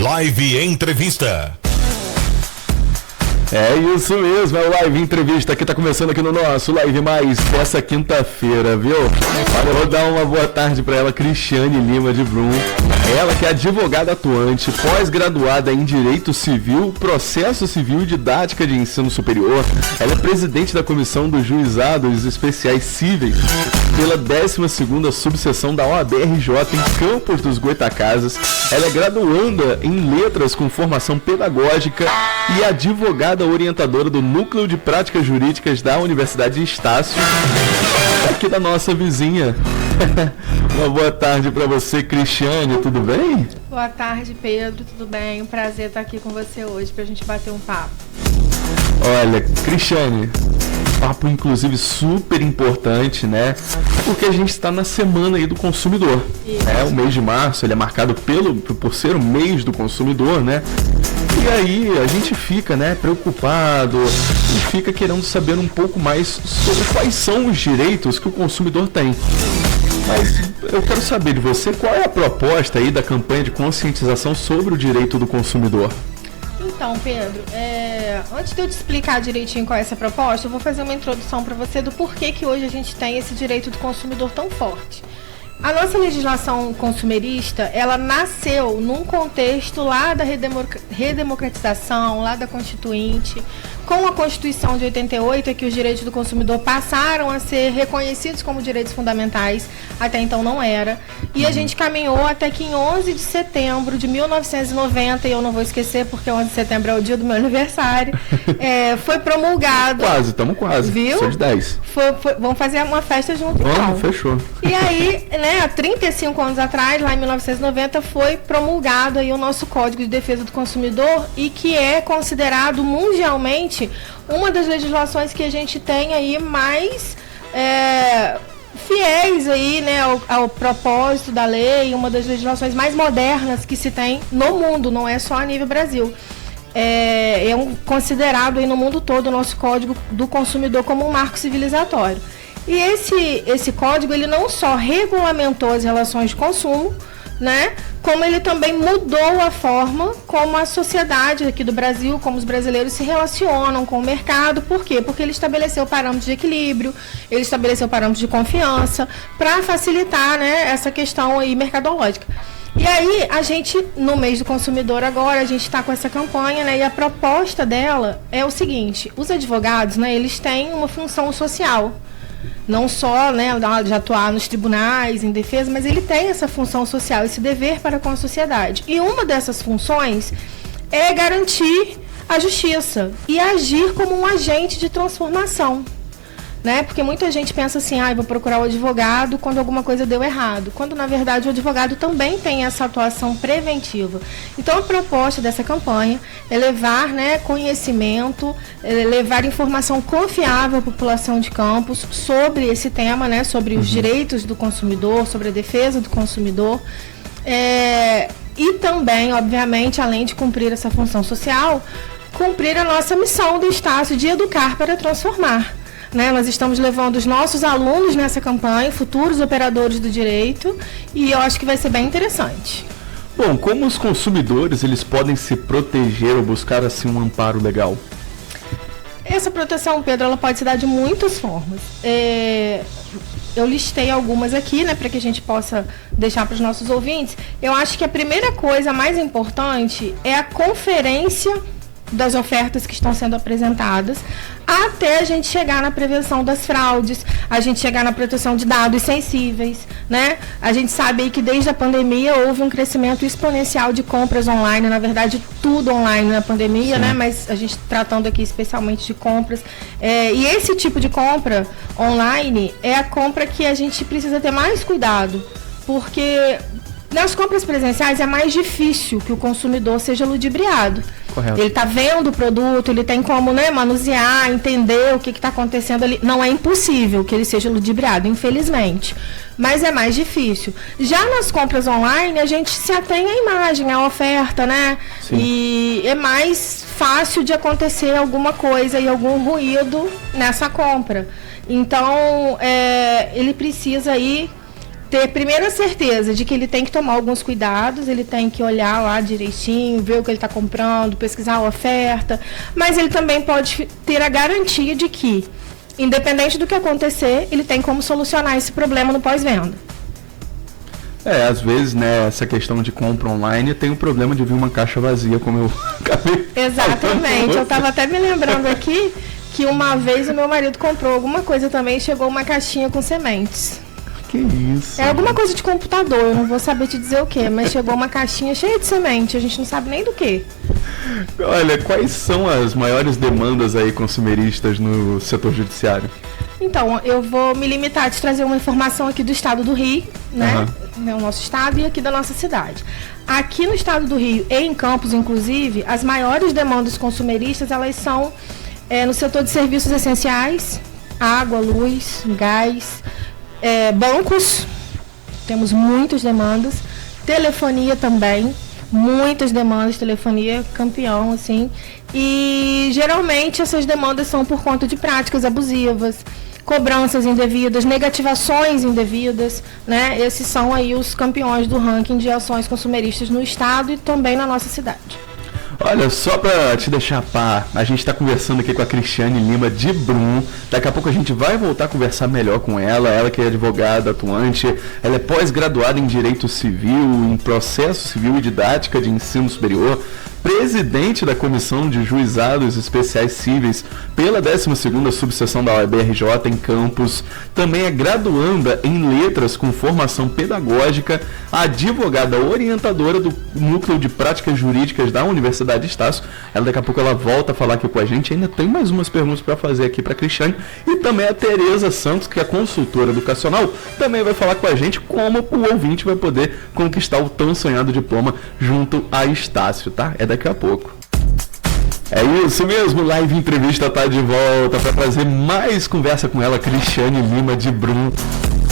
Live Entrevista. É isso mesmo, é o Live Entrevista que tá começando aqui no nosso Live Mais dessa quinta-feira, viu? Olha, eu vou dar uma boa tarde para ela, Cristiane Lima de Brum. Ela que é advogada atuante, pós-graduada em Direito Civil, Processo Civil e Didática de Ensino Superior. Ela é presidente da Comissão dos Juizados Especiais Cíveis pela 12ª subseção da OAB-RJ em Campos dos Goitacazes. Ela é graduanda em Letras com formação pedagógica e advogada orientadora do Núcleo de Práticas Jurídicas da Universidade de Estácio, aqui da nossa vizinha. Uma boa tarde para você, Cristiane, tudo bem? Boa tarde, Pedro, tudo bem? Um prazer estar aqui com você hoje para a gente bater um papo. Olha, Cristiane, papo inclusive super importante, né? Porque a gente está na semana aí do consumidor. O mês de março ele é marcado por ser o mês do consumidor, né? E aí a gente fica, né, preocupado e fica querendo saber um pouco mais sobre quais são os direitos que o consumidor tem. Mas eu quero saber de você, qual é a proposta aí da campanha de conscientização sobre o direito do consumidor? Então, Pedro, antes de eu te explicar direitinho qual é essa proposta, eu vou fazer uma introdução para você do porquê que hoje a gente tem esse direito do consumidor tão forte. A nossa legislação consumerista, ela nasceu num contexto lá da redemocratização, lá da Constituinte. Com a Constituição de 88 é que os direitos do consumidor passaram a ser reconhecidos como direitos fundamentais, até então não era. E a gente caminhou até que em 11 de setembro de 1990, e eu não vou esquecer porque 11 de setembro é o dia do meu aniversário, foi promulgado... Estamos quase. Viu? Sou de 10. Vamos fazer uma festa junto, então. Vamos, fechou. E aí, há 35 anos atrás, lá em 1990, foi promulgado aí o nosso Código de Defesa do Consumidor e que é considerado mundialmente uma das legislações que a gente tem aí mais fiéis aí, né, ao propósito da lei, uma das legislações mais modernas que se tem no mundo, não é só a nível Brasil. Considerado aí no mundo todo o nosso Código do Consumidor como um marco civilizatório. E esse código, ele não só regulamentou as relações de consumo, né, como ele também mudou a forma como a sociedade aqui do Brasil, como os brasileiros se relacionam com o mercado. Por quê? Porque ele estabeleceu parâmetros de equilíbrio, ele estabeleceu parâmetros de confiança para facilitar, né, essa questão aí mercadológica. E aí, a gente, no mês do consumidor agora, a gente está com essa campanha, né, e a proposta dela é o seguinte: os advogados, né, eles têm uma função social. Não só, né, de atuar nos tribunais, em defesa, mas ele tem essa função social, esse dever para com a sociedade. E uma dessas funções é garantir a justiça e agir como um agente de transformação. Né? Porque muita gente pensa assim, vou procurar o advogado quando alguma coisa deu errado, quando na verdade o advogado também tem essa atuação preventiva. Então a proposta dessa campanha é levar, né, conhecimento, levar informação confiável à população de Campos sobre esse tema, né, sobre os direitos do consumidor, sobre a defesa do consumidor, e também, obviamente, além de cumprir essa função social, cumprir a nossa missão do Estácio de educar para transformar. Né, nós estamos levando os nossos alunos nessa campanha, futuros operadores do direito, e eu acho que vai ser bem interessante. Bom, como os consumidores eles podem se proteger ou buscar assim um amparo legal? Essa proteção, Pedro, ela pode se dar de muitas formas. Eu listei algumas aqui, né, para que a gente possa deixar para os nossos ouvintes. Eu acho que a primeira coisa mais importante é a conferência das ofertas que estão sendo apresentadas, até a gente chegar na prevenção das fraudes, a gente chegar na proteção de dados sensíveis, né? A gente sabe aí que desde a pandemia houve um crescimento exponencial de compras online, na verdade tudo online na pandemia, né? Mas a gente tratando aqui especialmente de compras. E esse tipo de compra online é a compra que a gente precisa ter mais cuidado, porque nas compras presenciais é mais difícil que o consumidor seja ludibriado. Correto. Ele está vendo o produto, ele tem como, né, manusear, entender o que está acontecendo ali. Não é impossível que ele seja ludibriado, infelizmente. Mas é mais difícil. Já nas compras online, a gente se atém à imagem, à oferta, né? Sim. E é mais fácil de acontecer alguma coisa e algum ruído nessa compra. Então, ele precisa aí ter primeiro a certeza de que ele tem que tomar alguns cuidados, ele tem que olhar lá direitinho, ver o que ele está comprando, pesquisar a oferta, mas ele também pode ter a garantia de que, independente do que acontecer, ele tem como solucionar esse problema no pós-venda. Às vezes, né, essa questão de compra online tem o problema de vir uma caixa vazia, como eu acabei. Exatamente, eu estava até me lembrando aqui que uma vez o meu marido comprou alguma coisa também e chegou uma caixinha com sementes. Que isso? É alguma coisa de computador, eu não vou saber te dizer o que, mas chegou uma caixinha cheia de semente, a gente não sabe nem do que. Olha, quais são as maiores demandas aí consumeristas no setor judiciário? Então, eu vou me limitar a te trazer uma informação aqui do estado do Rio, né? O nosso estado e aqui da nossa cidade. Aqui no estado do Rio e em Campos, inclusive, as maiores demandas consumeristas, elas são no setor de serviços essenciais, água, luz, gás, bancos, temos muitas demandas, telefonia também, muitas demandas, telefonia campeão, assim, e geralmente essas demandas são por conta de práticas abusivas, cobranças indevidas, negativações indevidas, né? Esses são aí os campeões do ranking de ações consumeristas no estado e também na nossa cidade. Olha, só pra te deixar a par, a gente tá conversando aqui com a Cristiane Lima de Brum. Daqui a pouco a gente vai voltar a conversar melhor com ela que é advogada atuante, ela é pós-graduada em Direito Civil, em Processo Civil e Didática de Ensino Superior, presidente da Comissão de Juizados Especiais Cíveis pela 12ª Subseção da OAB-RJ em Campos, também é graduanda em Letras com formação pedagógica, advogada orientadora do Núcleo de Práticas Jurídicas da Universidade Estácio. Daqui a pouco ela volta a falar aqui com a gente, ainda tem mais umas perguntas para fazer aqui para a Cristiane, e também a Tereza Santos, que é consultora educacional, também vai falar com a gente como o ouvinte vai poder conquistar o tão sonhado diploma junto a Estácio, tá? Daqui a pouco. É isso mesmo, Live Entrevista tá de volta para trazer mais conversa com ela, Cristiane Lima de Brum.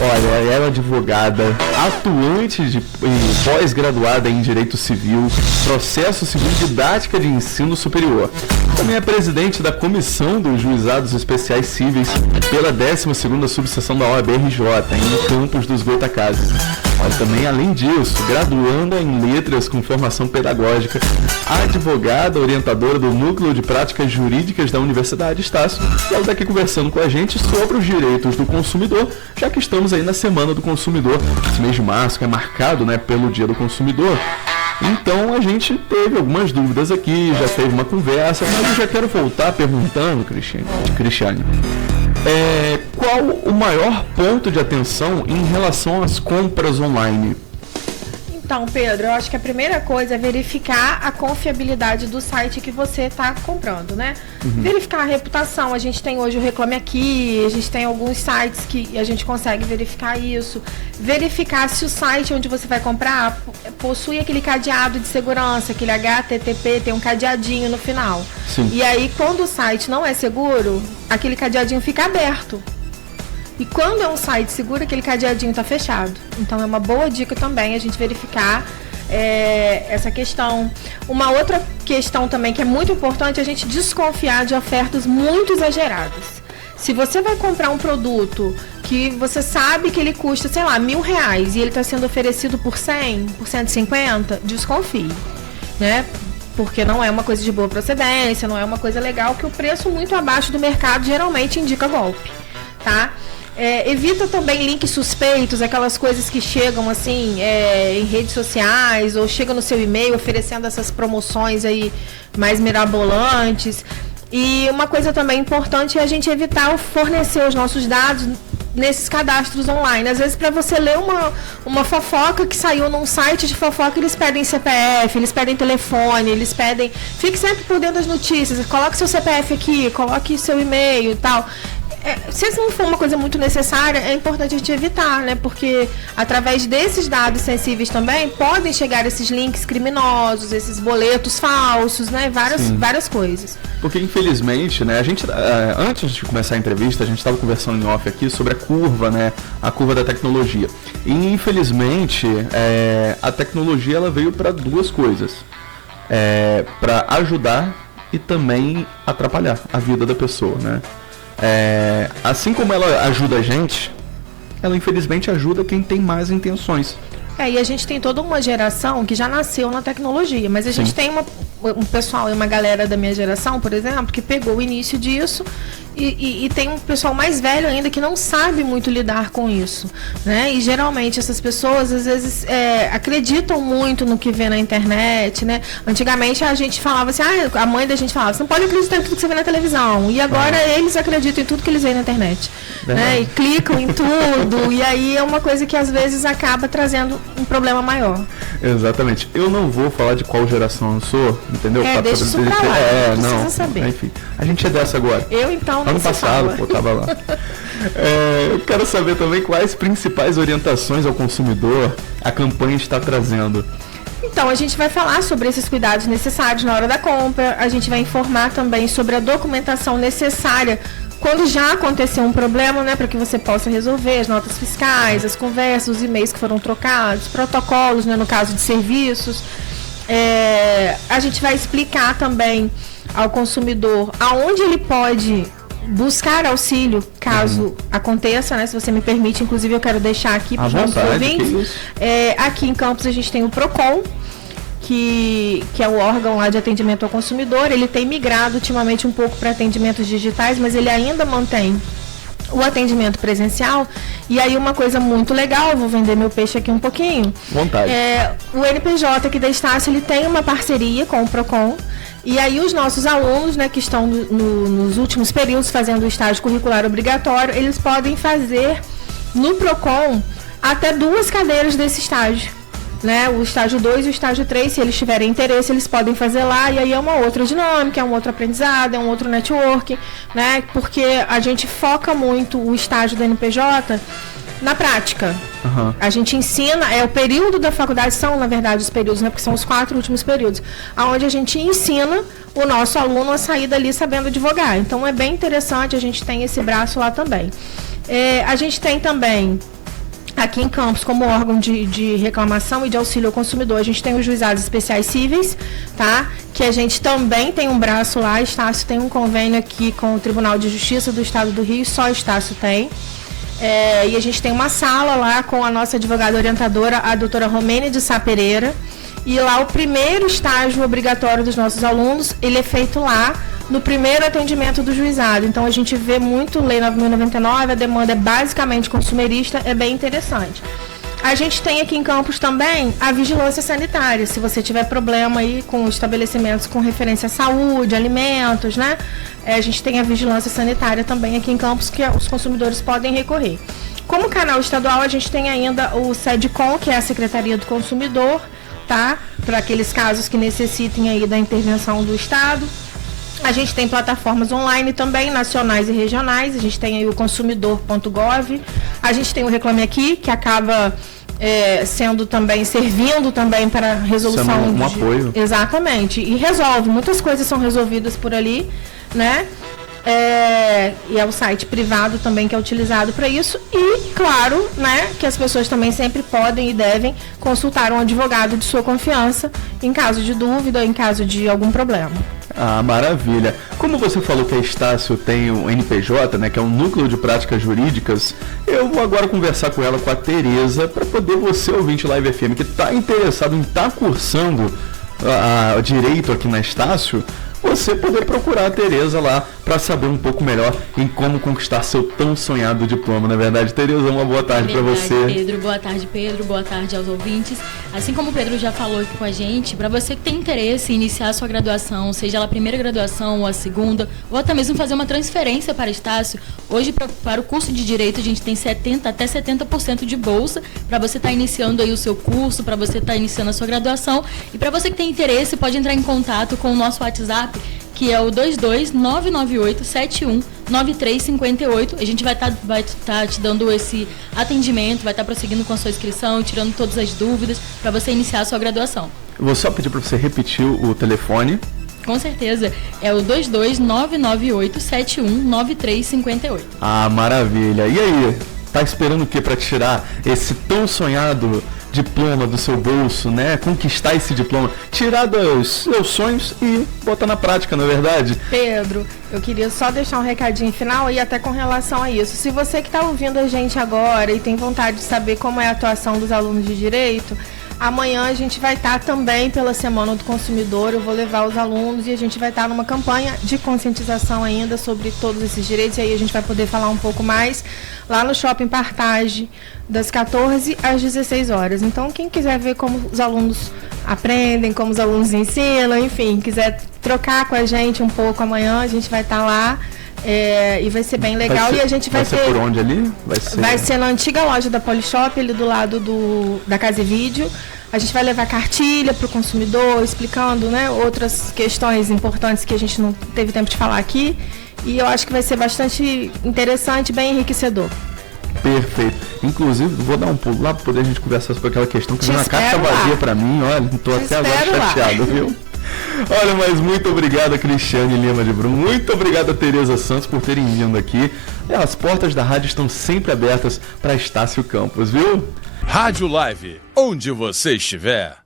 Olha, ela é advogada, atuante e pós-graduada em Direito Civil, Processo Civil e Didática de Ensino Superior. Também é presidente da Comissão dos Juizados Especiais Cíveis pela 12ª Subseção da OAB-RJ, em Campos dos Goitacazes. Olha, também, além disso, graduanda em Letras com formação pedagógica, advogada orientadora do Núcleo de Práticas Jurídicas da Universidade Estácio. E ela está aqui conversando com a gente sobre os direitos do consumidor, já que estamos aí na Semana do Consumidor, esse mês de março, que é marcado, né, pelo Dia do Consumidor. Então a gente teve algumas dúvidas aqui, já teve uma conversa, mas eu já quero voltar perguntando, Cristiane, qual o maior ponto de atenção em relação às compras online? Então, Pedro, eu acho que a primeira coisa é verificar a confiabilidade do site que você está comprando, né? Verificar a reputação. A gente tem hoje o Reclame Aqui, a gente tem alguns sites que a gente consegue verificar isso. Verificar se o site onde você vai comprar possui aquele cadeado de segurança, aquele HTTP, tem um cadeadinho no final. Sim. E aí, quando o site não é seguro, aquele cadeadinho fica aberto. E quando é um site seguro, aquele cadeadinho está fechado. Então, é uma boa dica também a gente verificar essa questão. Uma outra questão também que é muito importante é a gente desconfiar de ofertas muito exageradas. Se você vai comprar um produto que você sabe que ele custa, sei lá, R$1.000 e ele está sendo oferecido por 100, por 150, desconfie, né? Porque não é uma coisa de boa procedência, não é uma coisa legal, que o preço muito abaixo do mercado geralmente indica golpe, tá? Evita também links suspeitos, aquelas coisas que chegam assim em redes sociais ou chegam no seu e-mail oferecendo essas promoções aí mais mirabolantes. E uma coisa também importante é a gente evitar fornecer os nossos dados nesses cadastros online. Às vezes, para você ler uma fofoca que saiu num site de fofoca, eles pedem CPF, eles pedem telefone, eles pedem... Fique sempre por dentro das notícias, coloque seu CPF aqui, coloque seu e-mail e tal. Se não for uma coisa muito necessária, é importante a gente evitar, né? Porque através desses dados sensíveis também podem chegar esses links criminosos, esses boletos falsos, né? Várias coisas. Porque infelizmente, né, a gente, antes de começar a entrevista, a gente estava conversando em off aqui sobre a curva, né? A curva da tecnologia. E infelizmente, a tecnologia ela veio para duas coisas. Para ajudar e também atrapalhar a vida da pessoa, né? Assim como ela ajuda a gente, ela infelizmente ajuda quem tem más intenções. E a gente tem toda uma geração que já nasceu na tecnologia, mas a gente tem um pessoal, uma galera da minha geração, por exemplo, que pegou o início disso e tem um pessoal mais velho ainda que não sabe muito lidar com isso, né? E geralmente essas pessoas, às vezes, acreditam muito no que vê na internet, né? Antigamente a gente falava assim, a mãe da gente falava, você não pode acreditar em tudo que você vê na televisão. E agora eles acreditam em tudo que eles veem na internet, né? E clicam em tudo, e aí é uma coisa que às vezes acaba trazendo um problema maior. Exatamente. Eu não vou falar de qual geração eu sou, entendeu? Deixa isso pra lá, não precisa saber. Enfim, a gente é dessa agora. Eu, então, não ano passado, pô, tava lá. Eu quero saber também quais principais orientações ao consumidor a campanha está trazendo. Então, a gente vai falar sobre esses cuidados necessários na hora da compra, a gente vai informar também sobre a documentação necessária quando já aconteceu um problema, né, para que você possa resolver as notas fiscais, as conversas, os e-mails que foram trocados, protocolos, né, no caso de serviços. A gente vai explicar também ao consumidor aonde ele pode buscar auxílio caso aconteça, né? Se você me permite, inclusive eu quero deixar aqui para os nossos ouvintes. Aqui em Campos a gente tem o PROCON, que é o órgão lá de atendimento ao consumidor. Ele tem migrado ultimamente um pouco para atendimentos digitais, mas ele ainda mantém o atendimento presencial. E aí uma coisa muito legal, eu vou vender meu peixe aqui um pouquinho. Vontade. O NPJ aqui da Estácio, ele tem uma parceria com o PROCON. E aí os nossos alunos, né, que estão nos últimos períodos fazendo o estágio curricular obrigatório, eles podem fazer no PROCON até 2 cadeiras desse estágio, né? O estágio 2 e o estágio 3, se eles tiverem interesse, eles podem fazer lá, e aí é uma outra dinâmica, é um outro aprendizado, é um outro network, né? Porque a gente foca muito o estágio do NPJ na prática. A gente ensina, o período da faculdade, são na verdade os períodos, né, porque são os 4 últimos períodos, onde a gente ensina o nosso aluno a sair dali sabendo advogar. Então é bem interessante, a gente tem esse braço lá também. A gente tem também aqui em Campos, como órgão de reclamação e de auxílio ao consumidor, a gente tem os juizados especiais cíveis, tá? Que a gente também tem um braço lá. Estácio tem um convênio aqui com o Tribunal de Justiça do Estado do Rio, só Estácio tem. E a gente tem uma sala lá com a nossa advogada orientadora, a doutora Romênia de Sá Pereira. E lá o primeiro estágio obrigatório dos nossos alunos, ele é feito lá no primeiro atendimento do juizado. Então a gente vê muito Lei 9.099, a demanda é basicamente consumerista, é bem interessante. A gente tem aqui em Campos também a vigilância sanitária. Se você tiver problema aí com estabelecimentos com referência à saúde, alimentos, né? A gente tem a vigilância sanitária também aqui em Campos, que os consumidores podem recorrer. Como canal estadual, a gente tem ainda o SEDCOM, que é a Secretaria do Consumidor, tá? Para aqueles casos que necessitem aí da intervenção do Estado. A gente tem plataformas online também, nacionais e regionais. A gente tem aí o consumidor.gov. A gente tem o Reclame Aqui, que acaba servindo também para resolução. Um apoio. Exatamente. E resolve. Muitas coisas são resolvidas por ali, né? E é o site privado também que é utilizado para isso. E, claro, né, que as pessoas também sempre podem e devem consultar um advogado de sua confiança em caso de dúvida ou em caso de algum problema. Ah, maravilha. Como você falou que a Estácio tem o NPJ, né, que é um núcleo de práticas jurídicas, eu vou agora conversar com ela, com a Tereza, para poder você, ouvinte Live FM, que está interessado em estar cursando direito aqui na Estácio, você poder procurar a Tereza lá para saber um pouco melhor em como conquistar seu tão sonhado diploma. Na verdade, Tereza, uma boa tarde para você. Pedro, boa tarde, Pedro, boa tarde aos ouvintes. Assim como o Pedro já falou aqui com a gente, para você que tem interesse em iniciar a sua graduação, seja ela a primeira graduação ou a segunda, ou até mesmo fazer uma transferência para Estácio, hoje para o curso de Direito a gente tem até 70% de bolsa para você estar iniciando aí o seu curso, para você estar iniciando a sua graduação. E para você que tem interesse, pode entrar em contato com o nosso WhatsApp, que é o 22998719358. A gente vai estar te dando esse atendimento, vai estar prosseguindo com a sua inscrição, tirando todas as dúvidas para você iniciar a sua graduação. Eu vou só pedir para você repetir o telefone. Com certeza, é o 22998719358. Ah, maravilha. E aí, tá esperando o que para tirar esse tão sonhado diploma do seu bolso, né? Conquistar esse diploma, tirar dos seus sonhos e botar na prática, não é verdade? Pedro, eu queria só deixar um recadinho final e até com relação a isso. Se você que está ouvindo a gente agora e tem vontade de saber como é a atuação dos alunos de direito, amanhã a gente vai estar também pela Semana do Consumidor, eu vou levar os alunos e a gente vai estar numa campanha de conscientização ainda sobre todos esses direitos, e aí a gente vai poder falar um pouco mais lá no Shopping Partage, das 14 às 16 horas. Então, quem quiser ver como os alunos aprendem, como os alunos ensinam, enfim, quiser trocar com a gente um pouco amanhã, a gente vai estar lá. E vai ser bem legal. E a gente vai ter. Vai ser por onde ali? Vai ser na antiga loja da Polishop, ali do lado da Casa e Vídeo. A gente vai levar cartilha para o consumidor, explicando, né, outras questões importantes que a gente não teve tempo de falar aqui. E eu acho que vai ser bastante interessante, bem enriquecedor. Perfeito. Inclusive, vou dar um pulo lá para poder a gente conversar sobre aquela questão que é uma carta vazia para mim. Olha, estou até agora chateado, viu? Olha, mas muito obrigado a Cristiane Lima de Brum, muito obrigado a Tereza Santos por terem vindo aqui. As portas da rádio estão sempre abertas para Estácio Campos, viu? Rádio Live, onde você estiver.